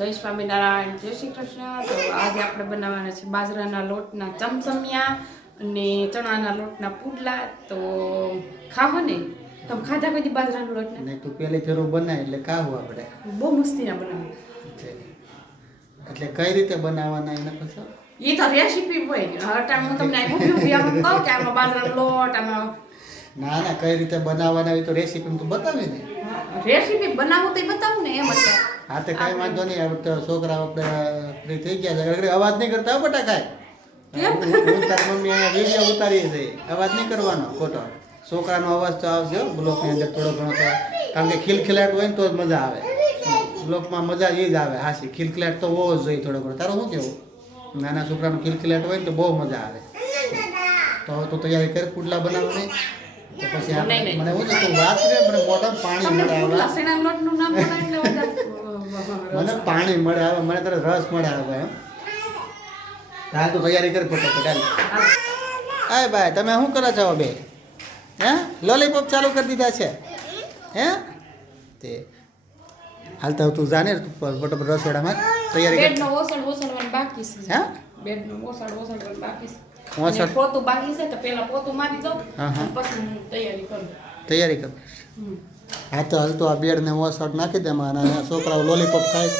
જય સ્વામિનારાયણ, જય શ્રી કૃષ્ણ. તો આજે આપણે બનાવવાના છે બાજરાના લોટના ચમચમિયા અને ચણાના લોટના પુડલા. તો ખાવો ને? તમે ખાધા કોઈ બાજરાના લોટના? નહીં, તું પહેલી ફેરો બનાય એટલે ખાવું આપણે. બહુ મસ્તીના બનાવે. એટલે કઈ રીતે બનાવવાના એને પછી એ તો રેસીપી હોય. હર ટાઈમ હું તમને ઊભી આમ કહું કે આમાં બાજરાનો લોટ આમાં. ના, કઈ રીતે બનાવવાના એ તો રેસીપી તું બતાવી ને. રેસીપી બનાવું તો બતાવું ને એમ એટલે. હા, તો કાંઈ વાંધો નહીં. હવે તો છોકરા આપણે ફ્રી થઈ ગયા છે. અવાજ નહીં કરતા હો બટા કાંઈ. હું તાર મમ્મી અહીંયા વિડીયો ઉતારીએ છે. અવાજ નહીં કરવાનો ખોટો. છોકરાનો અવાજ તો આવશે બ્લોકની અંદર થોડો ઘણો તો. કારણ કે ખિલખિલાટ હોય ને તો જ મજા આવે. બ્લોકમાં મજા એ જ આવે. હાસી ખિલખિલાટ તો હોવો જ જોઈએ થોડો ઘણો. તારું શું કેવું? નાના છોકરાનો ખિલખિલાટ હોય ને તો બહુ મજા આવે. તો હવે તો તૈયારી કરી પુડલા બનાવવાની. તો પછી મને હું તું વાત કરે મને મોઢા પાણી મળે આવે. મને પાણી મળે આવે, મને તરત રસ મળે આવે એમ. હાલ તું તૈયારી કરી ફટાફટ હાલ. હાય ભાઈ, તમે શું કરો છો બે? હે લોલીપોપ ચાલુ કરી દીધા છે હે? તે હાલતા તું જાને ફટાફટ રસોડામાં તૈયારી કરી. બાકી છે. હે બેડનું ઓસાડવાનું બાકી છે. ઓસડ પોતું બાકી છે તો પેલા પોતું મારી દઉં પછી હું તૈયારી કરું. તૈયારી કર. હા તો હાલ તો આ બેડ ને ઓસડ નાખી દે અને છોકરાઓ લોલીપોપ ખાય.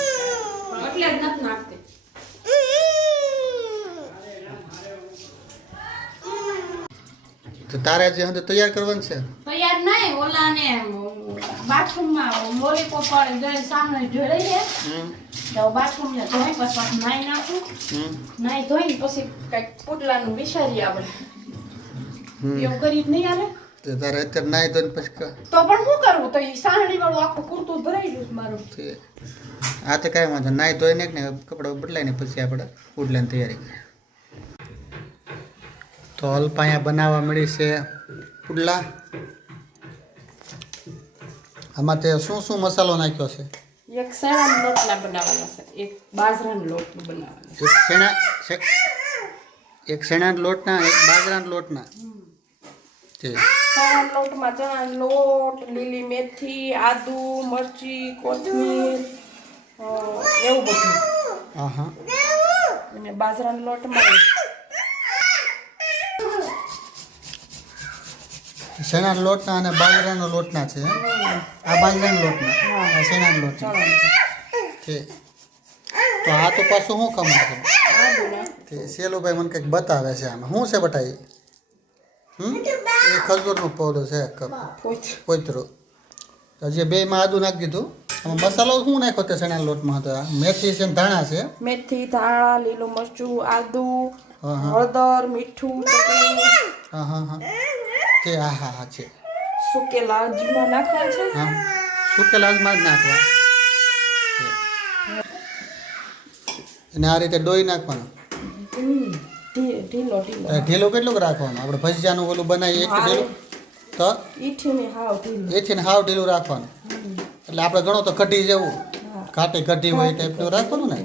એટલે જ નથી નાખતી. તો તારે જે અંદર તૈયાર કરવાનું છે. તૈયાર નહીં, ઓલાને બાથરૂમમાં લોલીપોપ પડે ગઈ સામે જોઈ છે. તો બાથરૂમને ધોઈ પછી પાછું નાઈ નાખું. નાઈ ધોઈને પછી કઈક પુડલાનું વિચારીએ આપણે. એવું કરી જ નહીં આવે તો તારે અત્યારે નાઈ ધોઈને પછી તો પણ શું કરવું? તો એ સાહણી વાળું આખું કુર્તું ભરાઈ ગયું મારું. આ તો કાંઈ વાંધો નાઈ ધોઈને ને કપડાં બદલાઈને પછી આપણે પુડલાની તૈયારી કરીએ. તો અલ્પાયા બનાવવા મળી છે પુડલા. આમાં તે શું શું મસાલો નાખ્યો છે? એક શેણાના લોટના બનાવવાના છે, એક બાજરાના લોટનું બનાવવાનું. એક શેણાના લોટના, એક બાજરાના લોટના. શેણાના લોટમાં ચણાનો લોટ, લીલી મેથી, આદુ, મરચી, કોથમીર એવું બધું. હા. અને બાજરાના લોટમાં શેણાના લોટના અને બાજરાના લોટના છે. આ બાજરાના લોટના, આ શેણાના લોટના છે. તો આ તો પાછું શું કમાય છે? તે સેલુભાઈ મને કંઈક બતાવે છે આમાં. શું છે બટાઈ? એ ખજૂરનું પૌડું છે, પોતરું. તો જે બેમાં આદુ નાખી દીધું. આમાં મસાલો શું નાખ્યો તે શેણાના લોટમાં હતો? મેથી છે ને ધાણા છે. મેથી, ધાણા, લીલું મરચું, આદુ, હળદર, મીઠું. હા તે હા છે. સુકેલા અજમા નાખવા છે. હા, સુકેલા અજમા જ નાખવા. અને આ રીતે ડોઈ નાખવાનું. ઢીલો કેટલું રાખવાનું? આપણે ભજીયાનું ઓલું બનાવીએ એટલું ઢીલું. તો એથી હાવ ઢીલું રાખવાનું. એટલે આપણે ગણો તો કઢી જેવું, કાટી કઢી હોય એ ટાઈપનું રાખવાનું ને.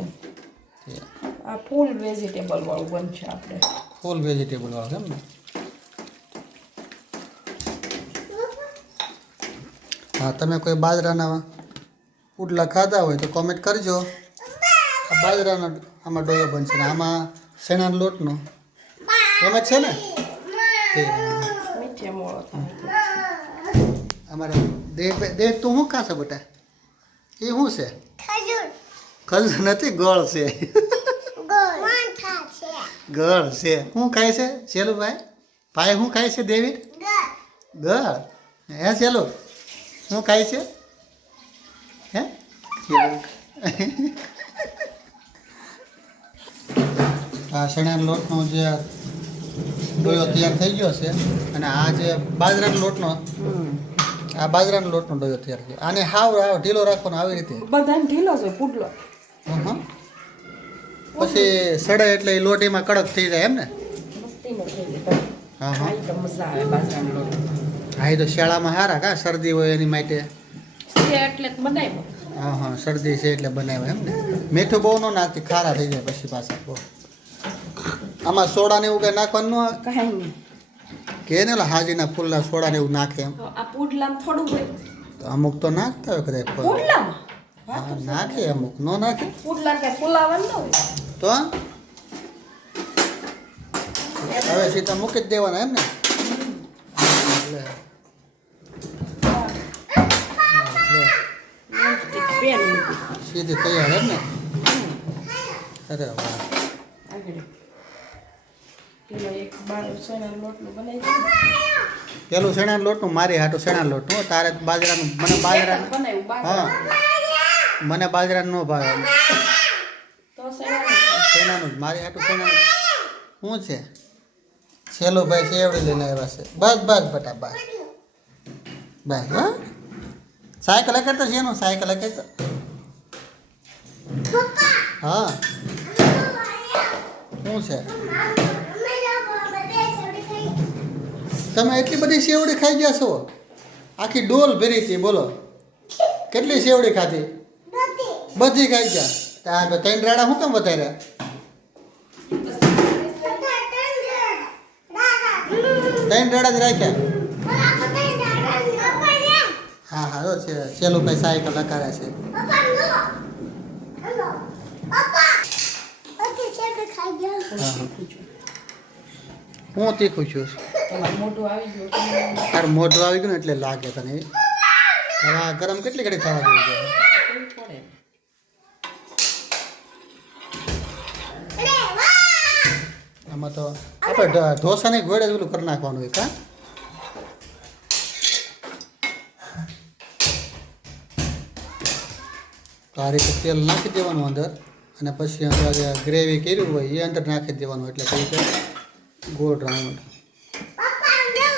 આ ફૂલ વેજીટેબલ વાળું બનશે આપણે. ફૂલ વેજીટેબલ વાળું એમ ને. હા, તમે કોઈ બાજરાના પુડલા ખાધા હોય તો કોમેન્ટ કરજો. આ બાજરાનો આમાં ડોયો બનશે ને આમાં શેણાના લોટનો એમ જ છે ને. અમારે દેહ તું શું ખાશે બેટા? એ શું છે? ખજૂર નથી, ગોળ છે. ગળ છે. શું ખાય છે શેલુભાઈ? ભાઈ શું ખાય છે દેવી? ગળ. હે શેલુ શું ખાય છે? હે આ શેણાના લોટનો જે ડોયો તૈયાર થઈ ગયો છે અને આ જે બાજરાના લોટનો, આ બાજરાના લોટનો ડોયો તૈયાર થયો. આને હાવ ઢીલો રાખવાનો આવી રીતે. બધાને ઢીલો છે પુડલો. પછી સડે એટલે એ લોટ એમાં કડક થઈ જાય એમ ને. હા. મજા આવે બાજરાનો લોટ. હા, એ તો શિયાળામાં સારા કા શરદી હોય એની માટે એટલે બનાવ્યો. હા, શરદી છે એટલે બનાવ્યો એમ ને. મીઠું બહુ ન નાખતી, ખારા થઈ જાય પછી પાછા બહુ. આમાં સોડા ને એવું કઈ નાખવાનું ન આવે? કઈ નહીં. કે ને હાજીના ફૂલના સોડા ને એવું નાખે એમ. આ પુડલામાં થોડું હોય તો અમુક તો નાખતા હોય કદાચ. પુડલામાં હા નાખે અમુક નો નાખે પુડલા કે ફુલાવાનું ન હોય તો હવે સીધા મૂકી જ દેવાના એમ ને એટલે નોનસ્ટિક પેન મૂકી સીધી તૈયાર એમ ને અરે વાહ આગળ પેલો એક બાર સોના લોટનું બનાવી દે પેલું શેણા લોટનું મારી હાટું શેણા લોટનું તારે બાજરાનું મને બાજરાનું બનાવ્યું બાર હા મને બાજરાનું ન ભાવે તો શેણાનું શેણાનું જ મારી હાટું શેણાનું શું છે છેલ્લો ભાઈ સેવડી લઈને આવ્યા છે બસ બસ બટા બસ બસ હા સાયકલ કરતો છે એનું સાયકલ કરતો હા શું છે તમે એટલી બધી સેવડી ખાઈ ગયા છો આખી ડોલ ભરી હતી બોલો કેટલી સેવડી ખાધી બધી ખાઈ ગયા ત્યાં ત્રણ રાડા શું કેમ વધાર્યા ત્રણ રાડા જ રાખ્યા હા હા છે છેલ્લું ભાઈ સાયકલ લગાડે છે હું તીખું છું તમારું મોઢું આવી ગયું તારું મોઢું આવી ગયું ને એટલે લાગે તને હવે આ ગરમ કેટલી ઘડી થવા દેવું છે પડે આમાં તો આપણે ઢોસાની ગોળે જ ઓલું કરી નાખવાનું હોય કા તો આ રીતે તેલ નાખી દેવાનું અંદર અને પછી અંદર ગ્રેવી કર્યું હોય એ અંદર નાખી દેવાનું એટલે કઈ રીતે ગોળ રાઉન્ડ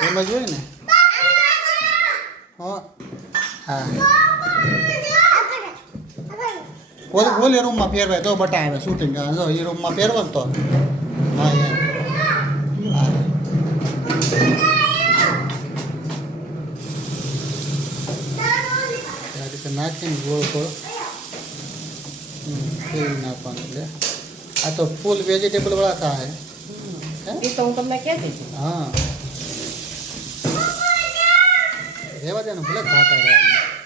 એમ જ હોય ને હા ઓલી રૂમમાં ફેરવાય તો બટા આવે શૂટિંગ જો એ રૂમમાં ફેરવો ને તો હા એમ હા આ રીતે નાખીને ગોળ ગોળ ફેરવી નાખવાનું એટલે આ તો ફૂલ વેજીટેબલ વાળા થાય એ તો હું તમને કહેતી હતી હા રહેવા દે ને ભલે ખાતા રહેવા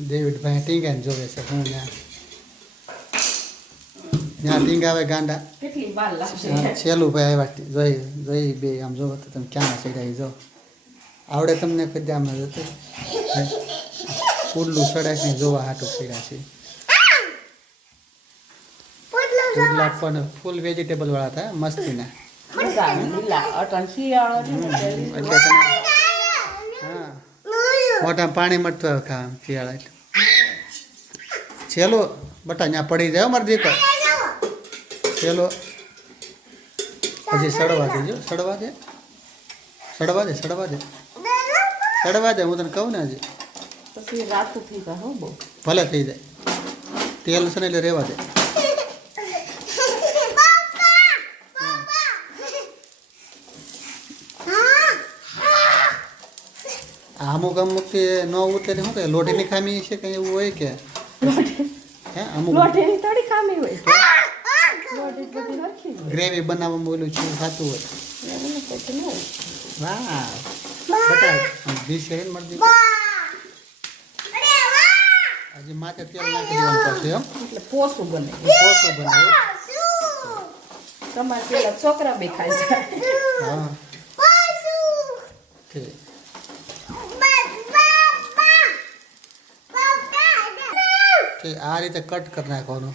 ડેવિડભાઈ ટીંગાને જોવે છે હું ત્યાં ટીંગાવે ગાંડા કેટલી વાર લાગશે છેલ્લું ભાઈ આવ્યા જોઈ જોઈ બે આમ જોવો તો તમે ક્યાં ચડાવી જો આવડે તમને કદી આમ જતું પુડલું ચડાવીને જોવા હાટું ચડ્યા છે પુડલા પણ ફૂલ વેજીટેબલ વાળા હતા મસ્તીના લીલા અટણ શિયાળો એટલે તમે હા મોટા પાણી મળતું આવે ખા શિયાળા છેલ્લો બટા ત્યાં પડી જાય મારી દીકરો છેલ્લો પછી સડવા દેજો સડવા દે સડવા દે સડવા દે સડવા દે હું તને કહું ને હજી પછી રાતું થઈ જાય હો બહુ ભલે થઈ જાય તેલ છે ને એટલે રહેવા દે અમુક અમુકથી ન ઉતરે શું કે લોઢીની ખામી છે કંઈ એવું હોય કે હે અમુક લોટીની થોડી ખામી હોય લોટી બધી રાખી ગ્રેવી બનાવવામાં બોલું છું ખાતું હોય એવું પછી ન હોય વાહ બટા બીસ કરીને મળી હજી માથે તેલ નાખી દેવાનું પડશે એમ એટલે પોસું બને પોસું બનાવ્યું તમારે પેલા છોકરા બે ખાય છે હા ઠીક કે આ રીતે કટ કરી નાખવાનું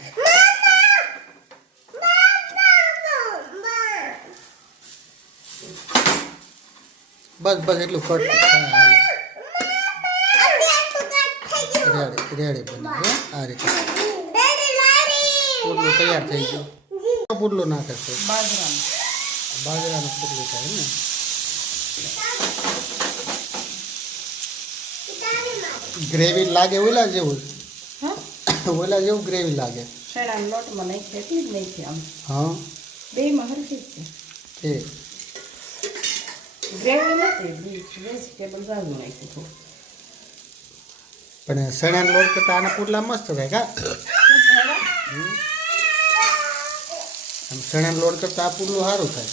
બસ બસ એટલું કટ રેડી રેડી બની ગયું આ રીતે પુડલું તૈયાર થઈ ગયું પુડલું નાખે છે બાજરાનું બાજરાનું પુડલું થાય ને ગ્રેવી લાગે ઓલા જેવું ઓલા જેવું ગ્રેવી લાગે શેણાના લોટમાં નાખી એટલી જ નાખી આમ હા બેયમાં હરખી જ છે ઠીક ગ્રેવી નથી વેજીટેબલ જાજુ નાખ્યું થોડું પણ ચણાનો લોટ કરતા આના પુડલા મસ્ત થાય કા આમ ચણાનો લોટ કરતા આ પુડલું સારું થાય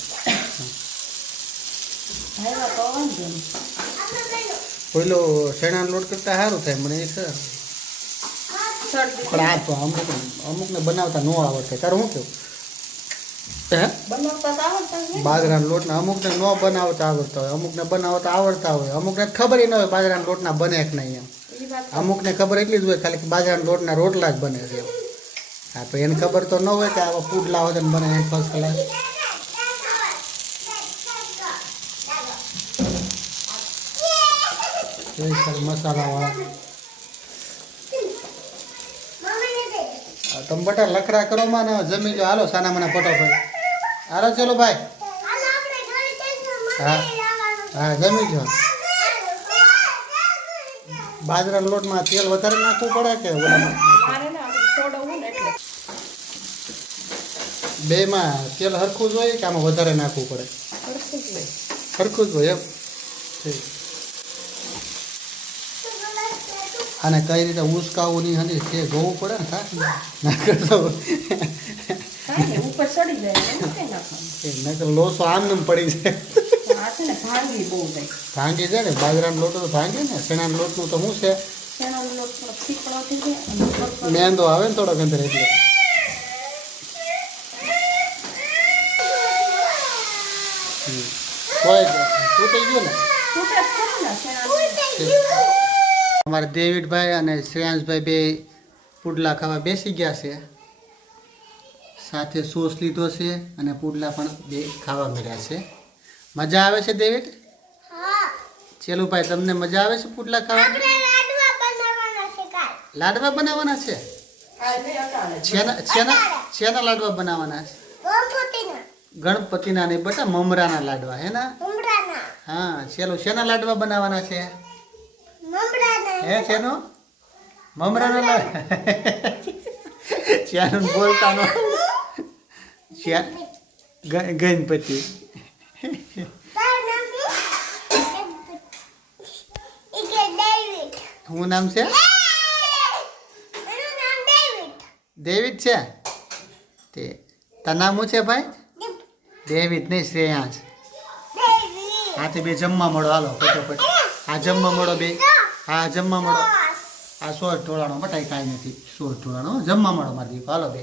પહેલો ચણાનો લોટ કરતા સારું થાય મને એ છે પણ આ તો અમુકને બનાવતા ન આવડતા તારું શું કેવું હે બાજરાના લોટના અમુકને ન બનાવતા આવડતા હોય અમુકને બનાવતા આવડતા હોય અમુકને ખબર ન હોય બાજરાના લોટના બને કે નહીં એમ અમુકને ખબર એટલી જ હોય ખાલી કે બાજરાના લોટના રોટલા જ બને છે એમ હા તો એને ખબર તો ન હોય કે આવા પુડલા હોય બને એમ ફર્સ્ટ ક્લાસ મસાલાવાળા તમે બટા લખડા કરો માં ને જમી લો હાલો સાના મને ફટાફટ હાલો ચલો ભાઈ હા હા જમી જો બાજરાના લોટમાં તેલ વધારે નાખવું પડે કે બેમાં તેલ હરખું જ હોય કે આમાં વધારે નાખવું પડે હરખું જ હોય એમ ઠીક આને કઈ રીતે ઉસકાવું નહીં હજી તે જોવું પડે ને થાક ના કરતો નકર લોસો આમ પડી જાય ભાંગી જાય ને બાજરાનો લોટો તો ભાંગે ને ચણાના લોટનું તો શું છે મેંદો આવે ને થોડોક અંદર એટલે તૂટી ગયું ને અમારે ડેવિડભાઈ અને શ્રેયાંશભાઈ બે પુડલા ખાવા બેસી ગયા છે સાથે સોસ લીધો છે અને પુડલા પણ બે ખાવા મળ્યા છે મજા આવે છે ડેવિડ ચેલુભાઈ તમને મજા આવે છે પુડલા ખાવા લાડવા બનાવવાના છે શેના લાડવા બનાવવાના છે ગણપતિના નહીં બેટા મમરાના લાડવા હે ના હા ચલો શેના લાડવા બનાવવાના છે હે છેનો મમરાનો છેનું બોલતા નો ગણપતિ શું નામ છે ડેવિડ છે તે તાર નામ શું છે ભાઈ ડેવિડ નહીં શ્રેયાંશ હાથી બે જમવા મળો હાલો ફટોફટ આ જમવા મળો બે હા જમવા મળો આ સોળ ઢોળાનો બટાઈ કાંઈ નથી સોળ ઢોળાનો જમવા મળો મારી દીકરો હાલો બે